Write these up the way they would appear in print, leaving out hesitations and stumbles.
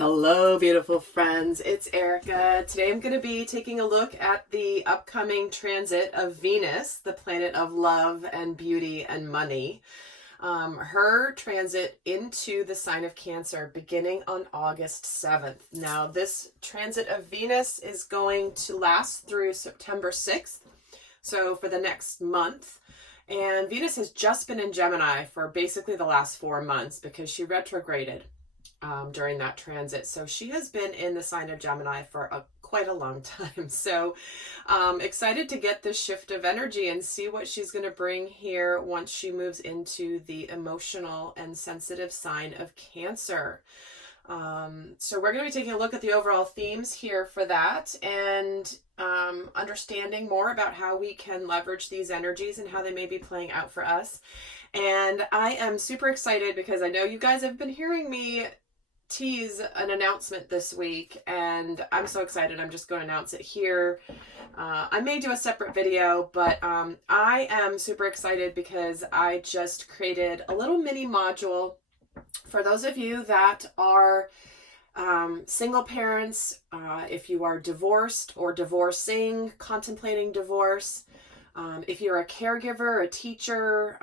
Hello, beautiful friends. It's Erika. Today I'm going to be taking a look at the upcoming transit of Venus, the planet of love and beauty and money. Her transit into the sign of Cancer beginning on August 7th. Now, this transit of Venus is going to last through September 6th, so for the next month. And Venus has just been in Gemini for basically the last 4 months because she retrograded during that transit. So she has been in the sign of Gemini for quite a long time. So excited to get this shift of energy and see what she's going to bring here once she moves into the emotional and sensitive sign of Cancer. So we're going to be taking a look at the overall themes here for that and understanding more about how we can leverage these energies and how they may be playing out for us. And I am super excited because I know you guys have been hearing me tease an announcement this week, and I'm so excited. I'm just going to announce it here. I may do a separate video, but I am super excited because I just created a little mini module for those of you that are single parents, if you are divorced or divorcing, contemplating divorce, if you're a caregiver, a teacher,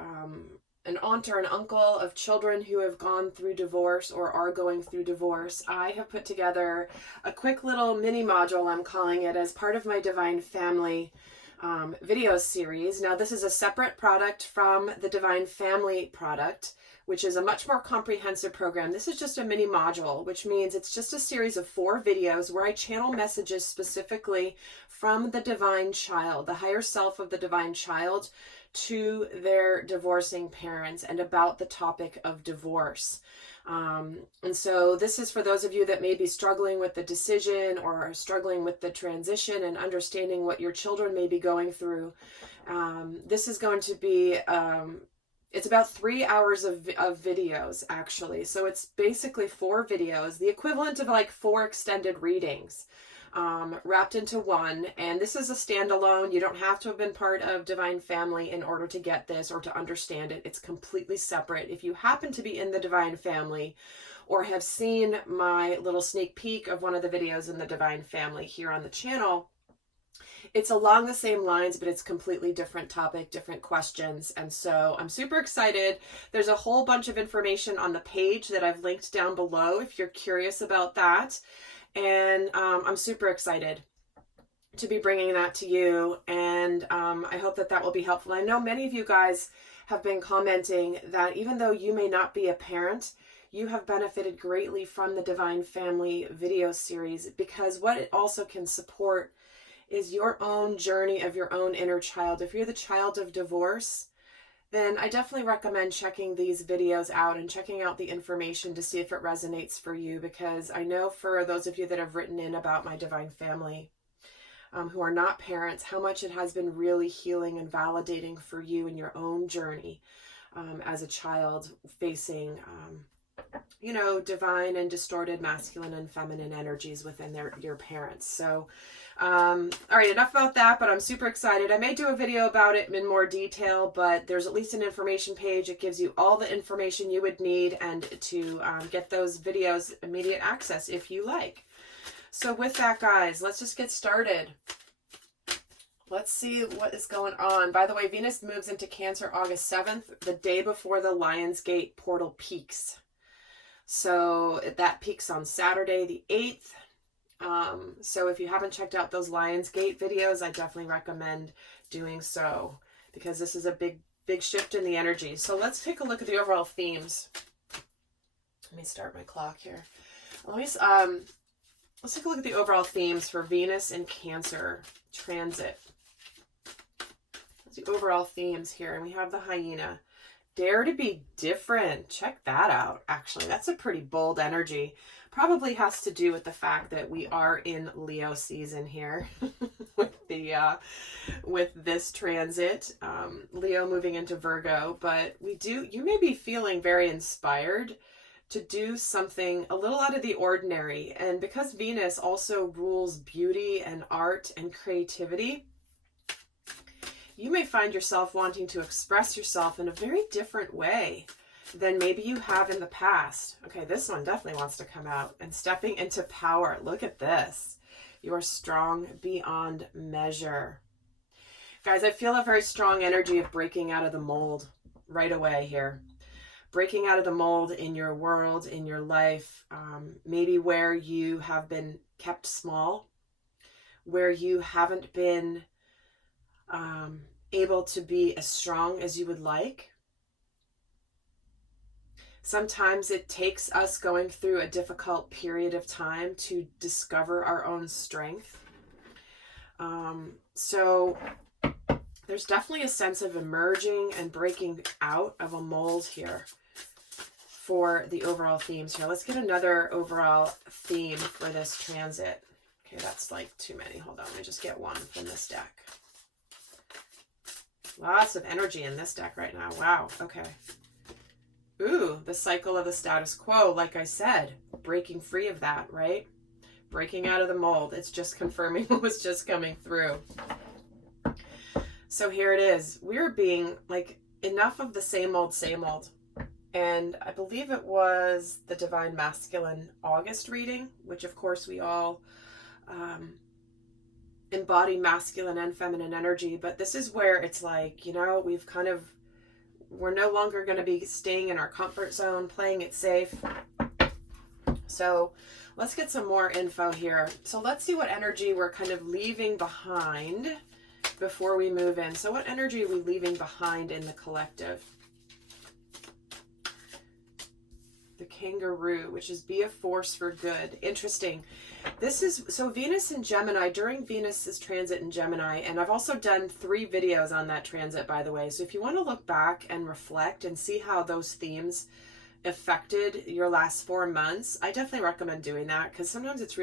an aunt or an uncle of children who have gone through divorce or are going through divorce, I have put together a quick little mini module, I'm calling it, as part of my Divine Family video series. Now, this is a separate product from the Divine Family product, which is a much more comprehensive program. This is just a mini module, which means it's just a series of 4 videos where I channel messages specifically from the divine child, the higher self of the divine child, to their divorcing parents and about the topic of divorce. And so this is for those of you that may be struggling with the decision or struggling with the transition and understanding what your children may be going through. This is going to be, it's about 3 hours of videos, actually. So it's basically 4 videos, the equivalent of like 4 extended readings, wrapped into one. And this is a standalone. You don't have to have been part of Divine Family in order to get this or to understand it. It's completely separate. If you happen to be in the Divine Family or have seen my little sneak peek of one of the videos in the Divine Family here on the channel, it's along the same lines, but it's completely different topic, different questions. And so I'm super excited. There's a whole bunch of information on the page that I've linked down below if you're curious about that. And I'm super excited to be bringing that to you. And I hope that that will be helpful. I know many of you guys have been commenting that even though you may not be a parent, you have benefited greatly from the Divine Family video series, because what it also can support is your own journey of your own inner child. If you're the child of divorce, then I definitely recommend checking these videos out and checking out the information to see if it resonates for you, because I know for those of you that have written in about my Divine Family, who are not parents, how much it has been really healing and validating for you in your own journey as a child facing you know, divine and distorted masculine and feminine energies within your parents. So, all right, enough about that, but I'm super excited. I may do a video about it in more detail, but there's at least an information page. It gives you all the information you would need and to get those videos immediate access if you like. So with that, guys, let's just get started. Let's see what is going on. By the way, Venus moves into Cancer August 7th, the day before the Lionsgate portal peaks. So that peaks on Saturday the 8th. So if you haven't checked out those Lionsgate videos, I definitely recommend doing so, because this is a big shift in the energy. So let's take a look at the overall themes. Let me start my clock here. Let's take a look at the overall themes for Venus and Cancer transit. That's the overall themes here. And we have the hyena. Dare to be different. Check that out. Actually, that's a pretty bold energy. Probably has to do with the fact that we are in Leo season here with this transit. Leo moving into Virgo, but you may be feeling very inspired to do something a little out of the ordinary. And because Venus also rules beauty and art and creativity, you may find yourself wanting to express yourself in a very different way than maybe you have in the past. Okay, this one definitely wants to come out. And stepping into power. Look at this. You are strong beyond measure. Guys, I feel a very strong energy of breaking out of the mold right away here. Breaking out of the mold in your world, in your life, maybe where you have been kept small, where you haven't been able to be as strong as you would like. Sometimes it takes us going through a difficult period of time to discover our own strength. So there's definitely a sense of emerging and breaking out of a mold here for the overall themes here. Let's get another overall theme for this transit. Okay, that's like too many. Hold on, let me just get one from this deck. Lots of energy in this deck right now. Wow, okay. Ooh, the cycle of the status quo, like I said, breaking free of that, right? Breaking out of the mold. It's just confirming what was just coming through. So here it is. We're being like, enough of the same old, same old. And I believe it was the Divine Masculine August reading, which of course we all embody masculine and feminine energy. But this is where it's like, you know, we're no longer going to be staying in our comfort zone, playing it safe. So let's get some more info here. So let's see what energy we're kind of leaving behind before we move in. So what energy are we leaving behind in the collective? The kangaroo, which is be a force for good. Interesting. This is, so Venus in Gemini, during Venus's transit in Gemini, and I've also done 3 videos on that transit, by the way. So if you want to look back and reflect and see how those themes affected your last 4 months, I definitely recommend doing that, because sometimes it's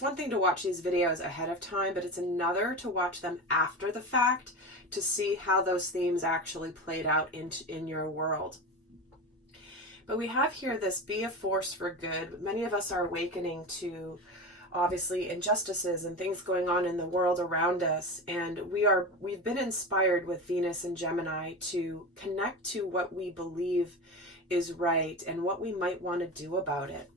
one thing to watch these videos ahead of time, but it's another to watch them after the fact to see how those themes actually played out in your world. But we have here this be a force for good. Many of us are awakening to obviously injustices and things going on in the world around us. And we've been inspired with Venus and Gemini to connect to what we believe is right and what we might want to do about it.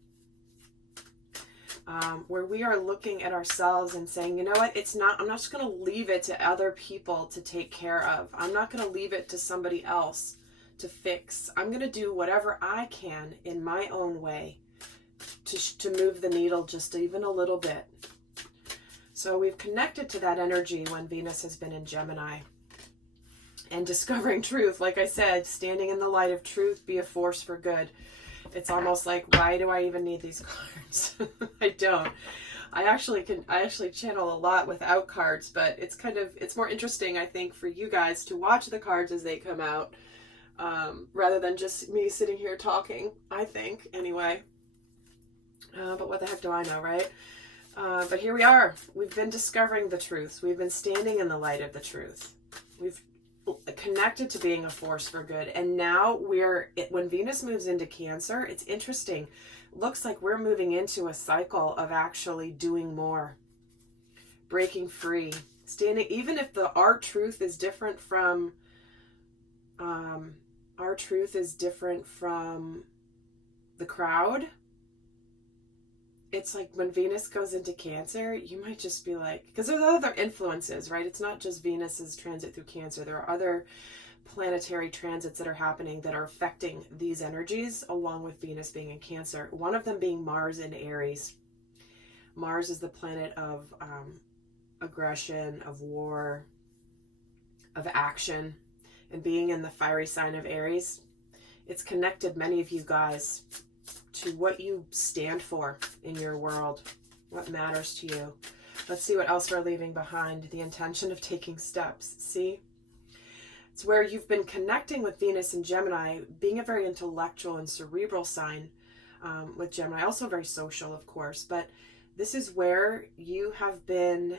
Where we are looking at ourselves and saying, you know what, I'm not just going to leave it to other people to take care of. I'm not going to leave it to somebody else to fix. I'm going to do whatever I can in my own way to move the needle just even a little bit. So we've connected to that energy when Venus has been in Gemini. And discovering truth, like I said, standing in the light of truth, be a force for good. It's almost like, why do I even need these cards? I don't. I actually channel a lot without cards, but it's more interesting, I think, for you guys to watch the cards as they come out, rather than just me sitting here talking, I think, anyway. But what the heck do I know, right? But here we are. We've been discovering the truths. We've been standing in the light of the truth. We've connected to being a force for good. And now when Venus moves into Cancer, it's interesting. Looks like we're moving into a cycle of actually doing more, breaking free, standing, even if our truth is different from the crowd. It's like when Venus goes into Cancer, you might just be like, because there's other influences, right? It's not just Venus's transit through Cancer. There are other planetary transits that are happening that are affecting these energies along with Venus being in Cancer. One of them being Mars in Aries. Mars is the planet of aggression, of war, of action, and being in the fiery sign of Aries. It's connected many of you guys to what you stand for in your world, what matters to you. Let's see what else we're leaving behind. The intention of taking steps. See? It's where you've been connecting with Venus and Gemini, being a very intellectual and cerebral sign with Gemini, also very social, of course, but this is where you have been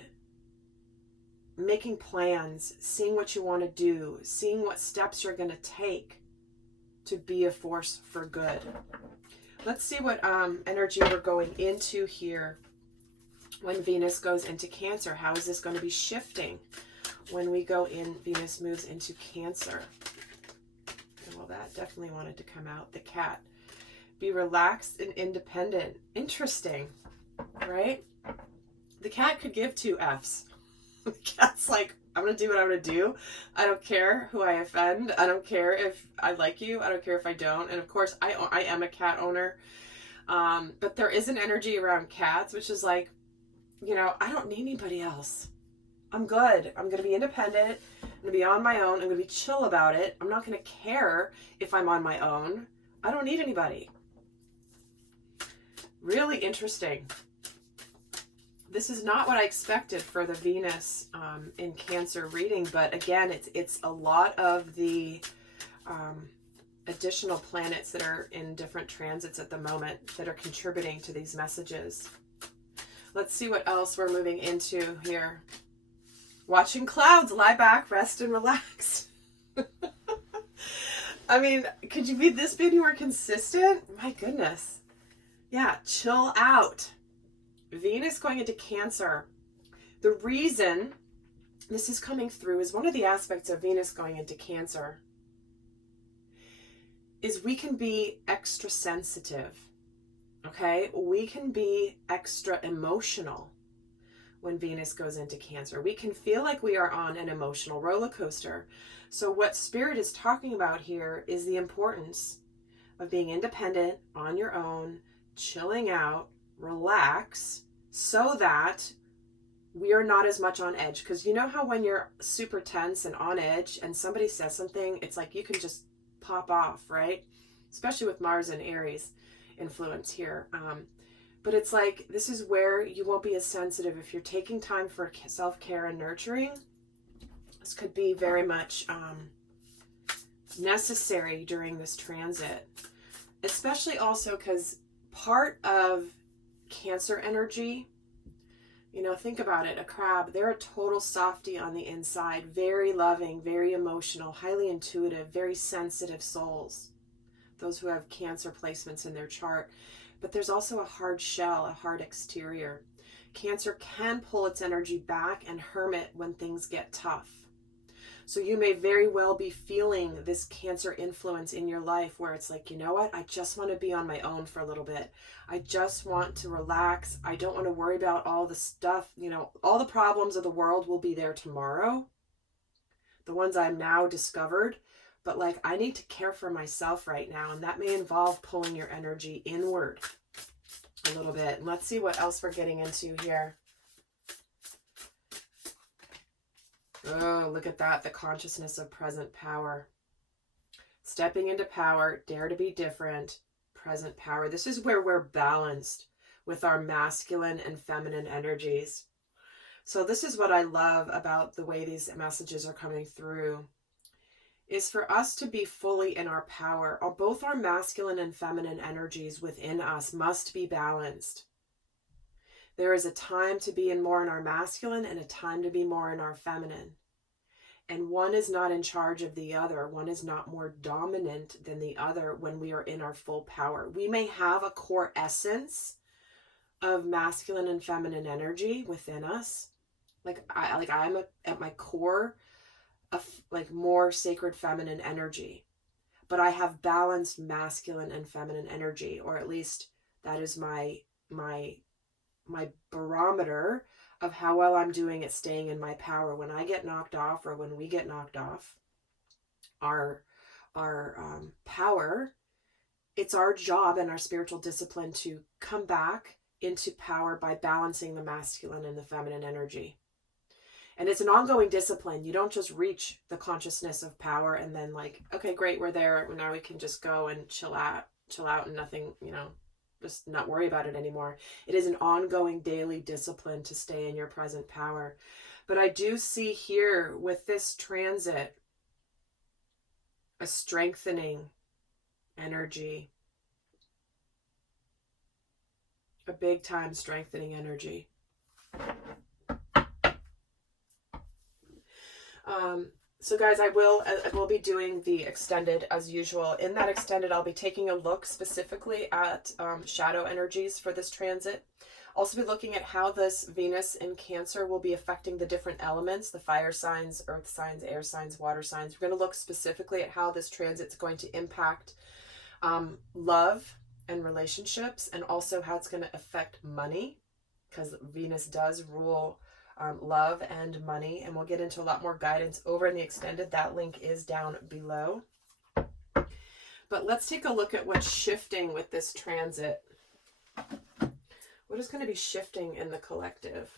making plans, seeing what you want to do, seeing what steps you're going to take to be a force for good. Let's see what energy we're going into here when Venus goes into Cancer. How is this going to be shifting when we go in, Venus moves into Cancer? Well, that definitely wanted to come out. The cat. Be relaxed and independent. Interesting, right? The cat could give 2 Fs. The cat's like, I'm going to do what I'm going to do. I don't care who I offend. I don't care if I like you. I don't care if I don't. And of course, I am a cat owner. But there is an energy around cats, which is like, you know, I don't need anybody else. I'm good. I'm going to be independent. I'm going to be on my own. I'm going to be chill about it. I'm not going to care if I'm on my own. I don't need anybody. Really interesting. This is not what I expected for the Venus in Cancer reading, but again, it's a lot of the additional planets that are in different transits at the moment that are contributing to these messages. Let's see what else we're moving into here. Watching clouds, lie back, rest, and relax. I mean, could you be this bit more consistent? My goodness. Yeah, chill out. Venus going into Cancer. The reason this is coming through is one of the aspects of Venus going into Cancer is we can be extra sensitive, okay? We can be extra emotional when Venus goes into Cancer. We can feel like we are on an emotional roller coaster. So what Spirit is talking about here is the importance of being independent, on your own, chilling out, relax, so that we are not as much on edge. Because you know how when you're super tense and on edge and somebody says something, it's like you can just pop off, right? Especially with Mars and Aries influence here. But it's like, this is where you won't be as sensitive. If you're taking time for self-care and nurturing, this could be very much necessary during this transit. Especially also because part of Cancer energy, you know, think about it, a crab, they're a total softie on the inside, very loving, very emotional, highly intuitive, very sensitive souls, those who have Cancer placements in their chart. But there's also a hard shell, a hard exterior. Cancer can pull its energy back and hermit when things get tough. So you may very well be feeling this Cancer influence in your life where it's like, you know what? I just want to be on my own for a little bit. I just want to relax. I don't want to worry about all the stuff. You know, all the problems of the world will be there tomorrow. The ones I've now discovered. But like, I need to care for myself right now. And that may involve pulling your energy inward a little bit. And let's see what else we're getting into here. Oh, look at that. The consciousness of present power. Stepping into power, dare to be different, present power. This is where we're balanced with our masculine and feminine energies. So this is what I love about the way these messages are coming through, is for us to be fully in our power. Both our masculine and feminine energies within us must be balanced. There is a time to be more in our masculine and a time to be more in our feminine. And one is not in charge of the other. One is not more dominant than the other when we are in our full power. We may have a core essence of masculine and feminine energy within us. I'm at my core of like more sacred feminine energy. But I have balanced masculine and feminine energy, or at least that is my barometer of how well I'm doing at staying in my power. When I get knocked off, or when we get knocked off, our power, it's our job and our spiritual discipline to come back into power by balancing the masculine and the feminine energy. And it's an ongoing discipline. You don't just reach the consciousness of power and then like, okay, great, we're there. Now we can just go and chill out and nothing, you know, just not worry about it anymore. It is an ongoing daily discipline to stay in your present power. But I do see here with this transit, a strengthening energy, a big time strengthening energy. So guys, I will be doing the extended as usual. In that extended, I'll be taking a look specifically at shadow energies for this transit. Also be looking at how this Venus in Cancer will be affecting the different elements, the fire signs, earth signs, air signs, water signs. We're going to look specifically at how this transit is going to impact love and relationships, and also how it's going to affect money, because Venus does rule love and money, and we'll get into a lot more guidance over in the extended. That link is down below. But let's take a look at what's shifting with this transit. What is going to be shifting in the collective?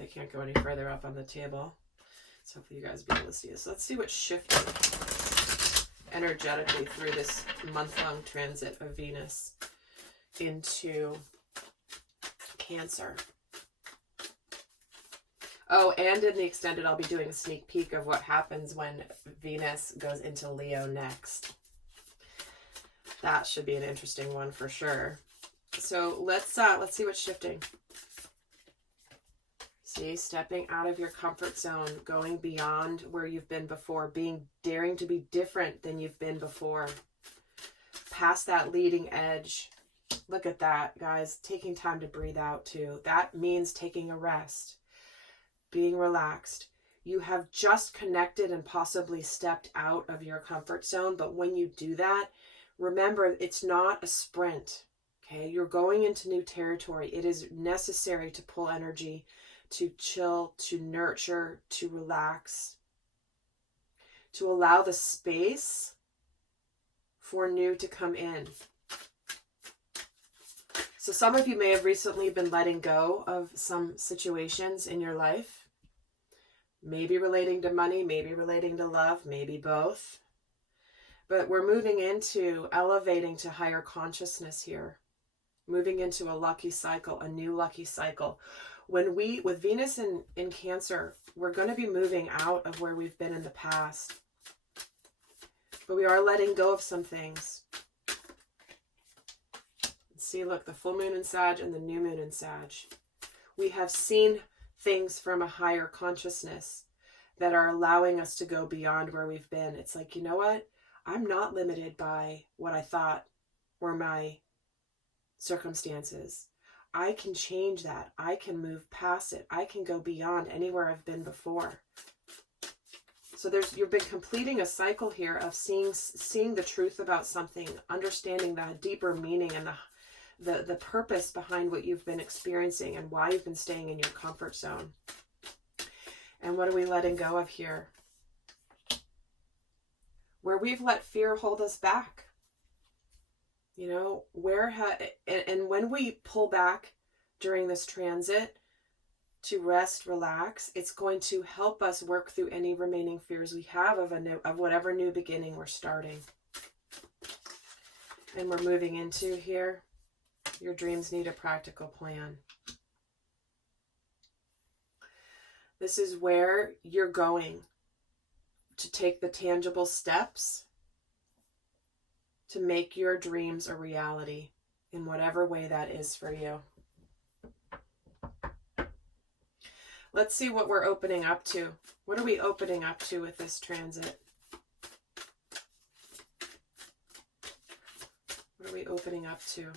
I can't go any further up on the table, so hopefully you guys will be able to see this. So let's see what's shifting energetically through this month-long transit of Venus into Cancer. Oh, and in the extended, I'll be doing a sneak peek of what happens when Venus goes into Leo next. That should be an interesting one for sure. So let's see what's shifting. See, stepping out of your comfort zone, going beyond where you've been before, daring to be different than you've been before. Past that leading edge. Look at that, guys. Taking time to breathe out too. That means taking a rest, being relaxed. You have just connected and possibly stepped out of your comfort zone, but when you do that, remember, it's not a sprint, okay? You're going into new territory. It is necessary to pull energy, to chill, to nurture, to relax, to allow the space for new to come in. So some of you may have recently been letting go of some situations in your life, maybe relating to money, maybe relating to love, maybe both. But we're moving into elevating to higher consciousness here, moving into a lucky cycle, a new lucky cycle. With Venus in Cancer, we're going to be moving out of where we've been in the past. But we are letting go of some things. See, look, the full moon in Sag and the new moon in Sag. We have seen things from a higher consciousness that are allowing us to go beyond where we've been. It's like, you know what? I'm not limited by what I thought were my circumstances. I can change that. I can move past it. I can go beyond anywhere I've been before. So you've been completing a cycle here of seeing the truth about something, understanding that deeper meaning and the purpose behind what you've been experiencing and why you've been staying in your comfort zone. And what are we letting go of here? Where we've let fear hold us back. You know, and when we pull back during this transit to rest, relax, it's going to help us work through any remaining fears we have of whatever new beginning we're starting. And we're moving into here. Your dreams need a practical plan. This is where you're going to take the tangible steps to make your dreams a reality in whatever way that is for you. Let's see what we're opening up to. What are we opening up to with this transit? What are we opening up to?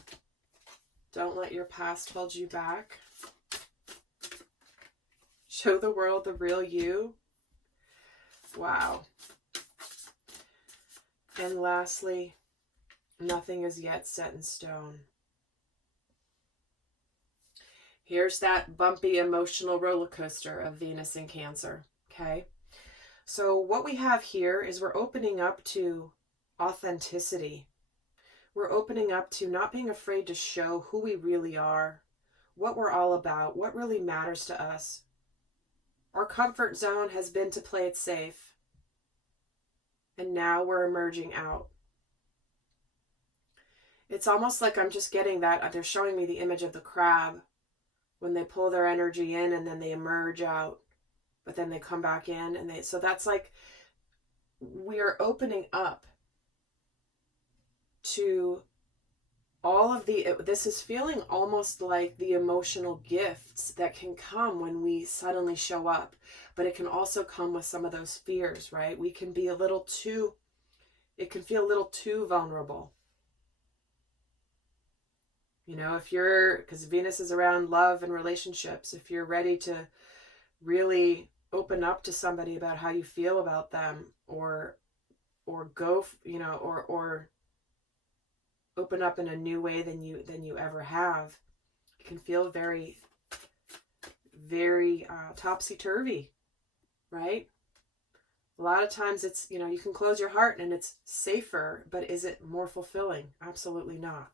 Don't let your past hold you back. Show the world the real you. Wow. And lastly, nothing is yet set in stone. Here's that bumpy emotional roller coaster of Venus in Cancer, okay? So what we have here is we're opening up to authenticity. We're opening up to not being afraid to show who we really are, what we're all about, what really matters to us. Our comfort zone has been to play it safe, and now we're emerging out. It's almost like I'm just getting that. They're showing me the image of the crab when they pull their energy in and then they emerge out, but then they come back in. So that's like we are opening up to all of this is feeling almost like the emotional gifts that can come when we suddenly show up, but it can also come with some of those fears, right? We can be it can feel a little too vulnerable. You know, because Venus is around love and relationships, if you're ready to really open up to somebody about how you feel about them, or go, or open up in a new way than you ever have, it can feel very, very topsy-turvy, right? A lot of times it's, you can close your heart and it's safer, but is it more fulfilling? Absolutely not.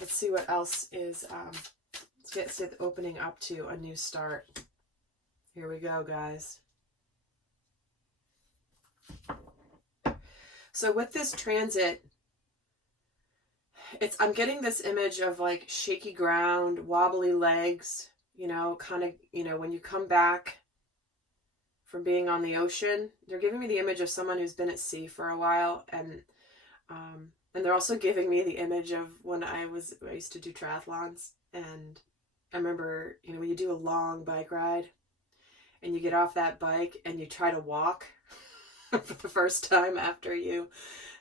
Let's see what else is, let's get to opening up to a new start. Here we go, guys. So with this transit, I'm getting this image of like shaky ground, wobbly legs, kind of, when you come back from being on the ocean. They're giving me the image of someone who's been at sea for a while, and they're also giving me the image of when I used to do triathlons, and I remember, when you do a long bike ride and you get off that bike and you try to walk for the first time after you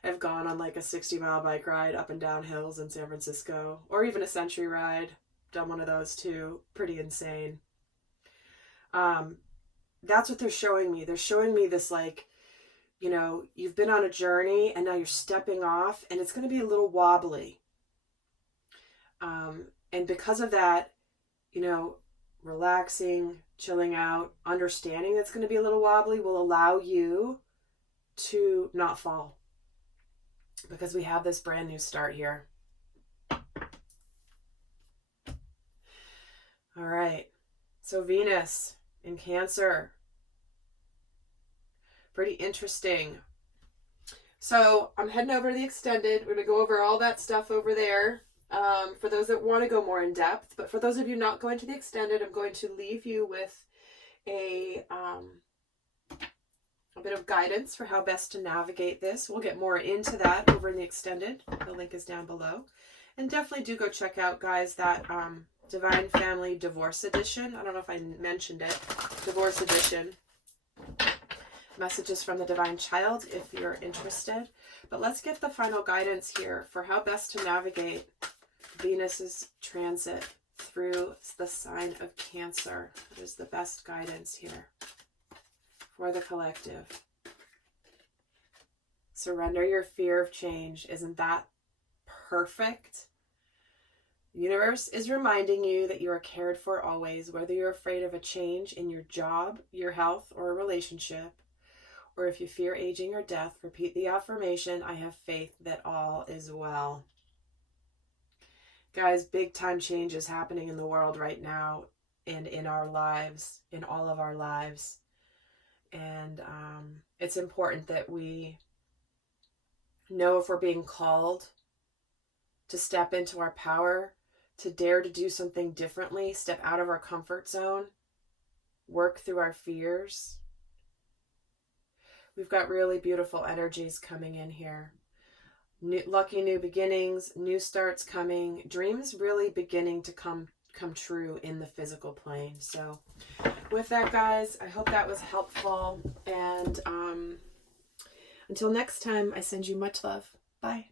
have gone on like a 60-mile bike ride up and down hills in San Francisco, or even a century ride. Done one of those too. Pretty insane. That's what they're showing me. They're showing me this, like, you've been on a journey and now you're stepping off and it's going to be a little wobbly. And because of that, relaxing, chilling out, understanding that's going to be a little wobbly will allow you to not fall, because we have this brand new start here. All right. So Venus in Cancer. Pretty interesting. So I'm heading over to the extended. We're going to go over all that stuff over there. For those that want to go more in depth, but for those of you not going to the extended, I'm going to leave you with a bit of guidance for how best to navigate this. We'll get more into that over in the extended. The link is down below. And definitely do go check out, guys, that Divine Family Divorce Edition. I don't know if I mentioned it. Divorce Edition. Messages from the Divine Child if you're interested. But let's get the final guidance here for how best to navigate Venus's transit through the sign of Cancer. What is the best guidance here for the collective? Surrender your fear of change. Isn't that perfect? The universe is reminding you that you are cared for always, whether you're afraid of a change in your job, your health, or a relationship, or if you fear aging or death. Repeat the affirmation, I have faith that all is well. Guys, big time change is happening in the world right now and in our lives, in all of our lives. And it's important that we know if we're being called to step into our power, to dare to do something differently, step out of our comfort zone, work through our fears. We've got really beautiful energies coming in here. Lucky new beginnings, new starts coming, dreams really beginning to come true in the physical plane. So with that, guys, I hope that was helpful. And until next time, I send you much love. Bye.